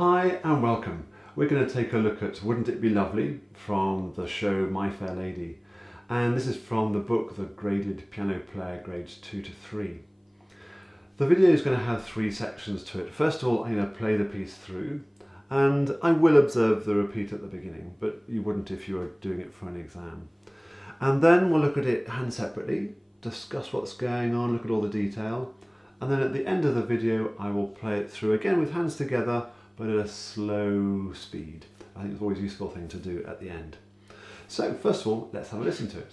Hi and welcome. We're going to take a look at Wouldn't It Be Lovely from the show My Fair Lady, and this is from the book The Graded Piano Player Grades 2 to 3. The video is going to have three sections to it. First of all, I'm going to play the piece through, and I will observe the repeat at the beginning, but you wouldn't if you were doing it for an exam. And then we'll look at it hand separately, discuss what's going on, look at all the detail, and then at the end of the video I will play it through again with hands together but at a slow speed. I think it's always a useful thing to do at the end. So first of all, let's have a listen to it.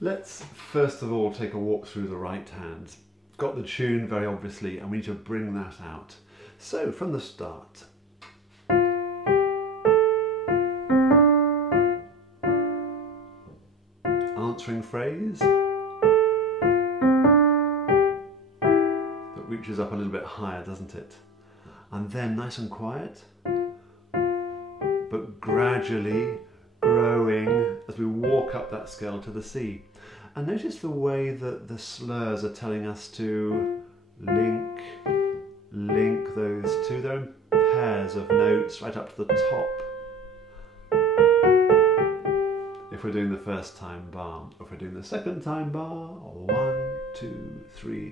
Let's first of all take a walk through the right hand. Got the tune very obviously, and we need to bring that out. So from the start. Answering phrase that reaches up a little bit higher, doesn't it? And then nice and quiet, but gradually growing as we walk up that scale to the C. And notice the way that the slurs are telling us to link those two. They're in pairs of notes right up to the top. If we're doing the first time bar, if we're doing the second time bar, 1, 2, 3.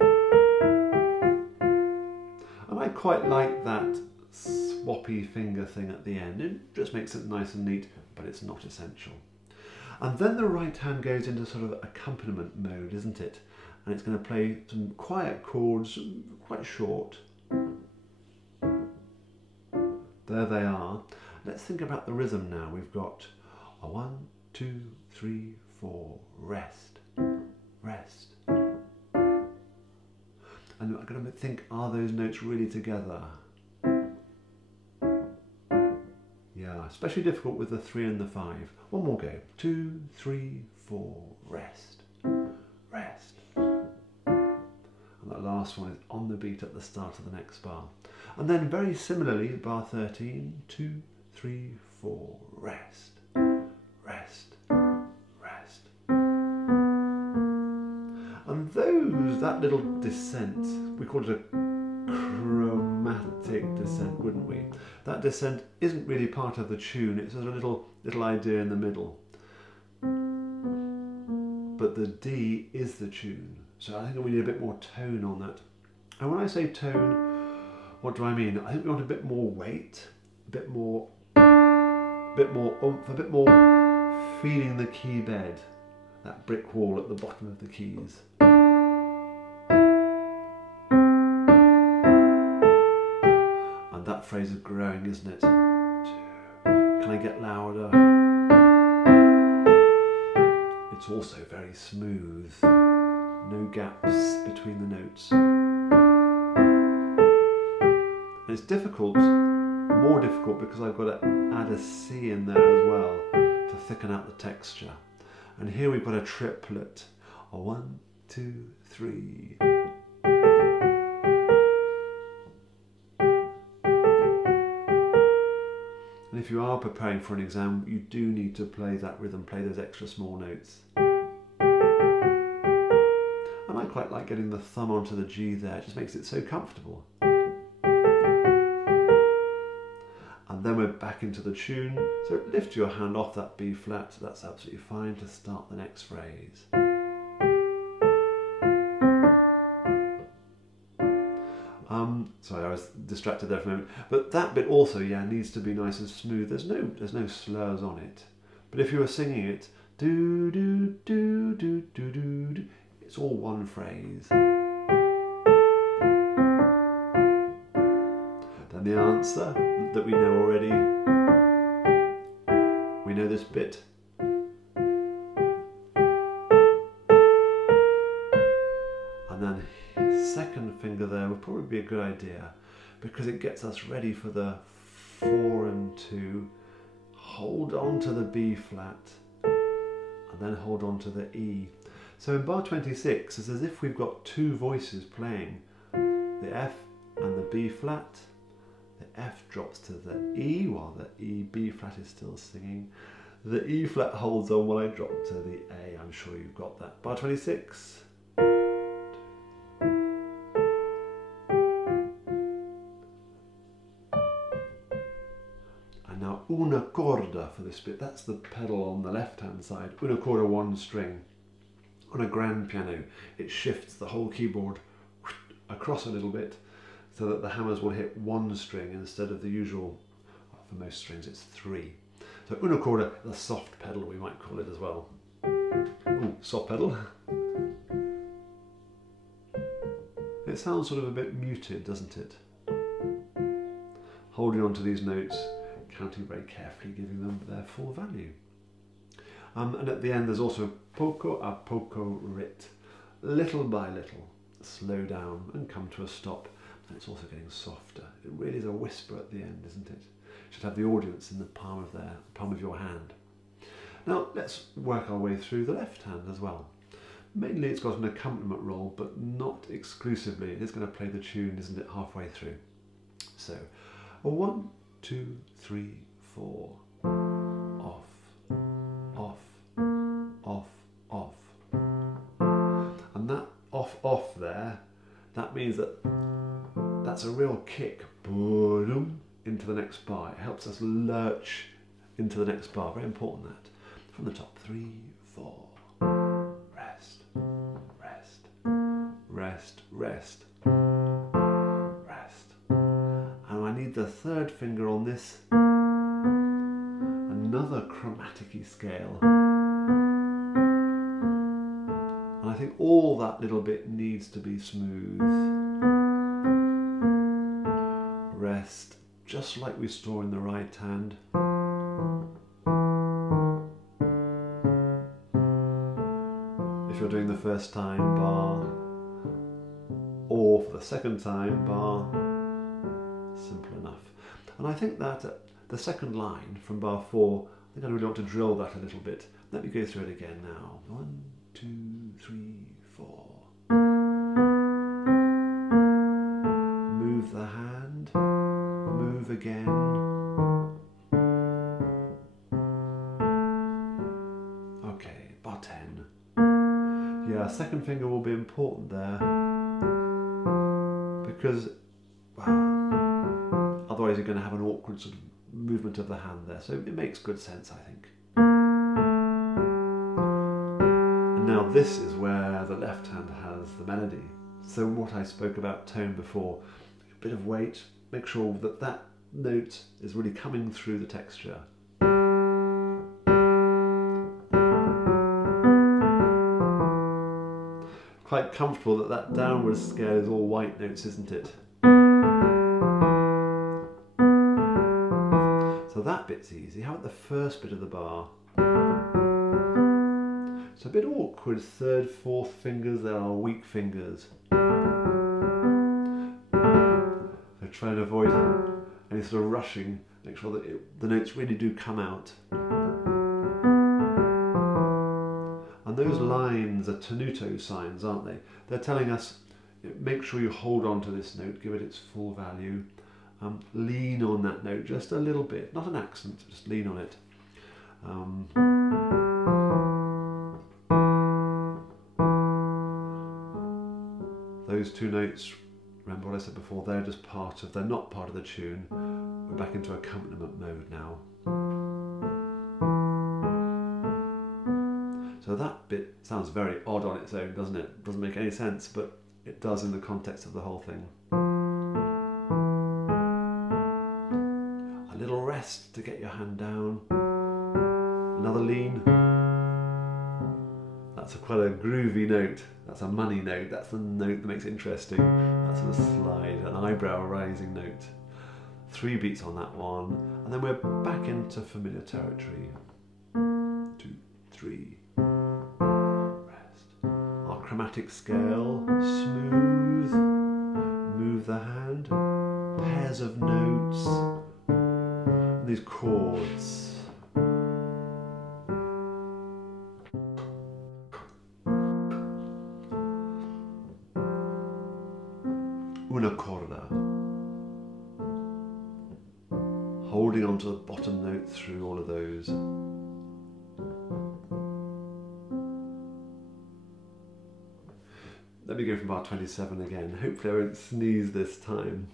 And I quite like that swappy finger thing at the end. It just makes it nice and neat, but it's not essential. And then the right hand goes into sort of accompaniment mode, isn't it? And it's going to play some quiet chords, quite short. There they are. Let's think about the rhythm now. We've got a 1, 2, 3, 4, rest, rest. And I'm going to think, are those notes really together? Yeah, especially difficult with the 3 and the 5. One more go. 2, 3, 4, rest, rest. And that last one is on the beat at the start of the next bar. And then very similarly, bar 13, 2, 3, 4, rest, rest, rest. And that little descent, we call it a chromatic descent, wouldn't we? That descent isn't really part of the tune, it's a little idea in the middle. But the D is the tune, so I think we need a bit more tone on that. And when I say tone, what do I mean? I think we want a bit more weight, a bit more oomph, a bit more feeling the key bed, that brick wall at the bottom of the keys. That phrase is growing, isn't it? Can I get louder? It's also very smooth. No gaps between the notes. And it's difficult, more difficult, because I've got to add a C in there as well to thicken out the texture. And here we've got a triplet. A 1, 2, 3. And if you are preparing for an exam, you do need to play that rhythm, play those extra small notes. And I quite like getting the thumb onto the G there, it just makes it so comfortable. And then we're back into the tune, so lift your hand off that B flat, that's absolutely fine to start the next phrase. Sorry, I was distracted there for a moment. But that bit also, yeah, needs to be nice and smooth. There's no slurs on it. But if you were singing it, do do do do do do do, it's all one phrase. Then the answer that we know already. We know this bit. And then second finger there would probably be a good idea because it gets us ready for the 4 and 2. Hold on to the B flat and then hold on to the E. So in bar 26 it's as if we've got two voices playing, the F and the B flat. The F drops to the E while the E B flat is still singing. The E flat holds on while I drop to the A. I'm sure you've got that. Bar 26. Now una corda for this bit, that's the pedal on the left hand side. Una corda, one string. On a grand piano it shifts the whole keyboard across a little bit so that the hammers will hit one string instead of the usual, well, for most strings it's 3. So una corda, the soft pedal we might call it as well. Ooh, soft pedal. It sounds sort of a bit muted, doesn't it? Holding on to these notes, counting very carefully, giving them their full value. And at the end there's also poco a poco rit. Little by little, slow down and come to a stop. And it's also getting softer. It really is a whisper at the end, isn't it? You should have the audience in the palm of your hand. Now let's work our way through the left hand as well. Mainly it's got an accompaniment role, but not exclusively. It is going to play the tune, isn't it, halfway through. So, a 1, 2, 3, 4. Off, off, off, off. And that off, off there, that means that that's a real kick, boom, into the next bar. It helps us lurch into the next bar. Very important that. From the top, 3, 4. Rest, rest, rest, rest. And I need the third finger on this, another chromatic-y scale. And I think all that little bit needs to be smooth. Rest, just like we saw in the right hand. If you're doing the first time, bar, or for the second time, bar, simple enough. And I think that the second line from bar 4, I think I really want to drill that a little bit. Let me go through it again now. 1, 2, 3, 4. Move the hand, move again. Okay, bar 10. Yeah, second finger will be important there because, well, otherwise you're going to have an awkward sort of movement of the hand there. So it makes good sense, I think. And now this is where the left hand has the melody. So what I spoke about tone before, a bit of weight, make sure that that note is really coming through the texture. Quite comfortable that that downward scale is all white notes, isn't it? So that bit's easy. How about the first bit of the bar? It's a bit awkward, 3rd, 4th fingers, there are weak fingers. So try and avoid any sort of rushing, make sure that the notes really do come out. And those lines are tenuto signs, aren't they? They're telling us, make sure you hold on to this note, give it its full value, lean on that note just a little bit, not an accent, just lean on it. Those two notes, remember what I said before, they're just they're not part of the tune. We're back into accompaniment mode now. So that bit sounds very odd on its own, doesn't it? Doesn't make any sense, but it does in the context of the whole thing. A little rest to get your hand down. Another lean. That's quite a groovy note. That's a money note. That's the note that makes it interesting. That's a slide, an eyebrow rising note. 3 beats on that one, and then we're back into familiar territory. 2, 3. Our chromatic scale, smooth, move the hand, pairs of notes, and these chords. Una corda. Holding onto the bottom note through all of those. Let me go from bar 27 again. Hopefully I won't sneeze this time.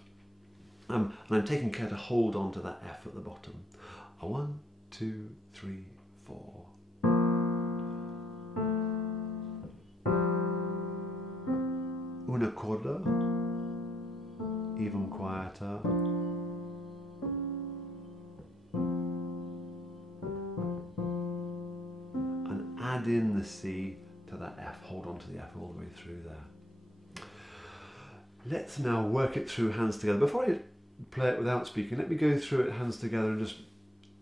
And I'm taking care to hold on to that F at the bottom. 1, 2, 3, 4. Una corda. Even quieter. And add in the C to that F, hold on to the F all the way through there. Let's now work it through hands together. Before I play it without speaking, let me go through it hands together and just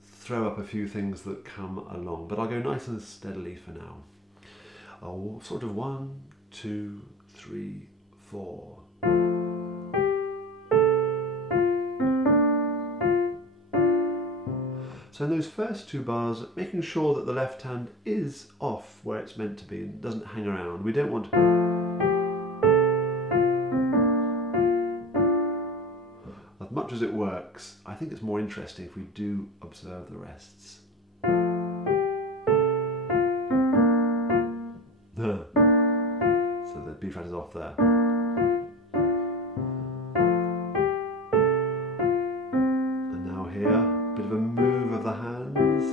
throw up a few things that come along, but I'll go nice and steadily for now. Oh, sort of 1, 2, 3, 4. So in those first 2 bars, making sure that the left hand is off where it's meant to be and doesn't hang around. We don't want to... As much as it works, I think it's more interesting if we do observe the rests. So the B fret is off there. And now here, a bit of a move of the hands.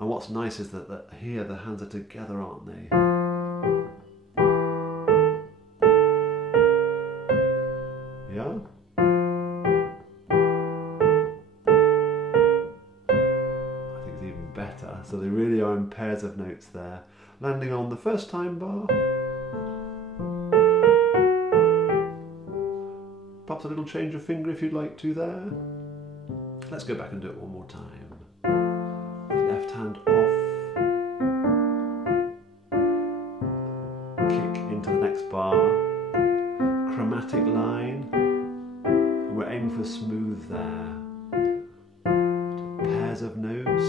And what's nice is that here the hands are together, aren't they? Yeah? I think it's even better. So they really are in pairs of notes there. Landing on the first time bar. Perhaps a little change of finger if you'd like to there. Let's go back and do it one more time. The left hand off. Kick into the next bar. Chromatic line. And we're aiming for smooth there. Pairs of notes.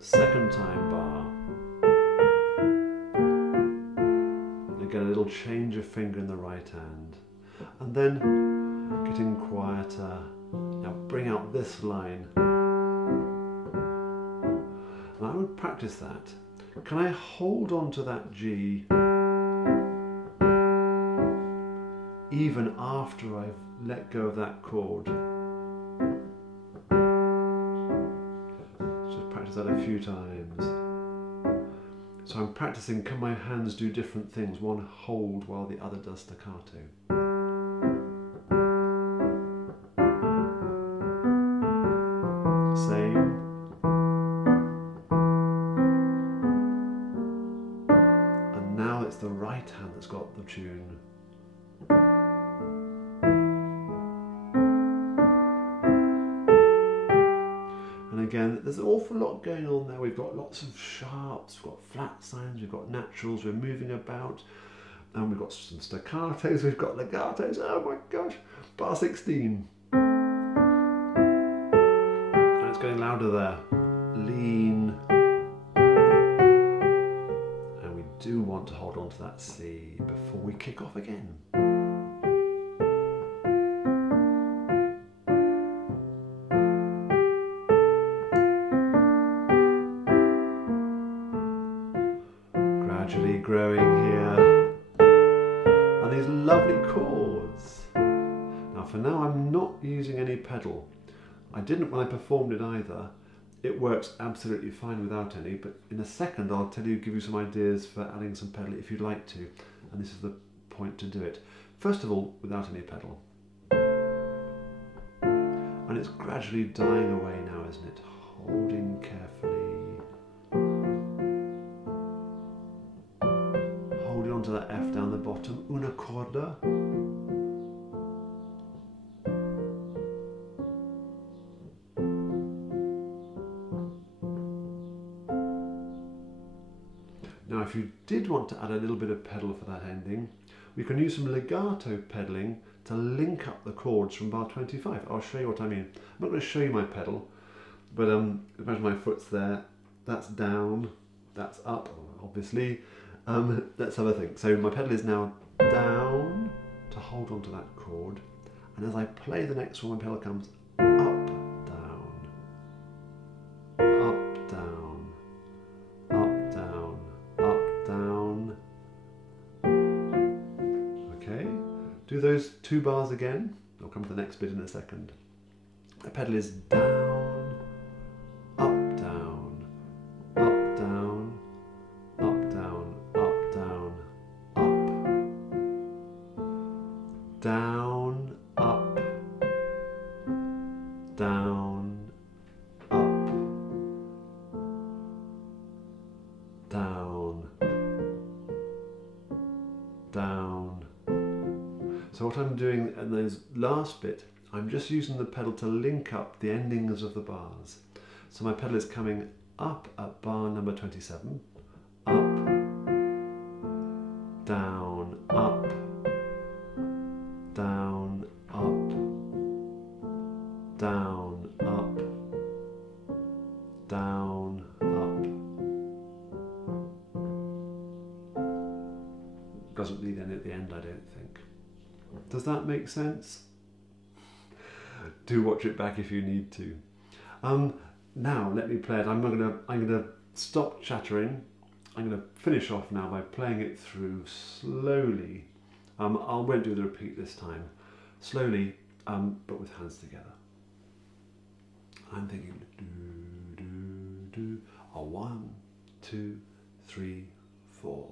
Second time bar. Get a little change of finger in the right hand, and then getting quieter. Now bring out this line, and I would practice that. Can I hold on to that G even after I've let go of that chord? Just practice that a few times. So I'm practicing, can my hands do different things? One hold while the other does staccato. Same. And now it's the right hand that's got the tune. Again, there's an awful lot going on there. We've got lots of sharps, we've got flat signs, we've got naturals, we're moving about, and we've got some staccatos, we've got legatos. Oh my gosh, bar 16. And it's going louder there. Lean. And we do want to hold on to that C before we kick off again. Gradually growing here, and these lovely chords. Now for now I'm not using any pedal. I didn't when I performed it either. It works absolutely fine without any, but in a second I'll give you some ideas for adding some pedal if you'd like to, and this is the point to do it. First of all, without any pedal. And it's gradually dying away now, isn't it? Holding carefully. Holding onto that F down the bottom, una corda. Now if you did want to add a little bit of pedal for that ending, we can use some legato pedaling to link up the chords from bar 25. I'll show you what I mean. I'm not going to show you my pedal, but imagine my foot's there, that's down, that's up, obviously. Let's have a think. So my pedal is now down to hold on to that chord, and as I play the next one, my pedal comes up, down, up, down, up, down, up, down. Okay, do those 2 bars again. I'll come to the next bit in a second. The pedal is down, up, down, up, down, up, down, up, down, up, down, up, down, up, down, down. So what I'm doing in those last bit, I'm just using the pedal to link up the endings of the bars. So my pedal is coming up at bar number 27, up, down, up, down, up, down, up, down, up. Doesn't need any at the end, I don't think. Does that make sense? Do watch it back if you need to. Now let me play it. I'm gonna stop chattering. I'm gonna finish off now by playing it through slowly. I won't do the repeat this time. Slowly, but with hands together. I'm thinking do do do. 1, 2, 3, 4.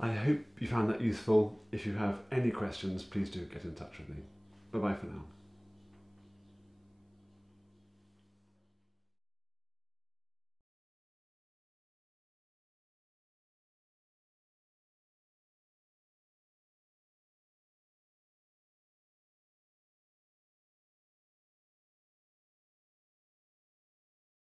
I hope you found that useful. If you have any questions, please do get in touch with me. Bye-bye for now.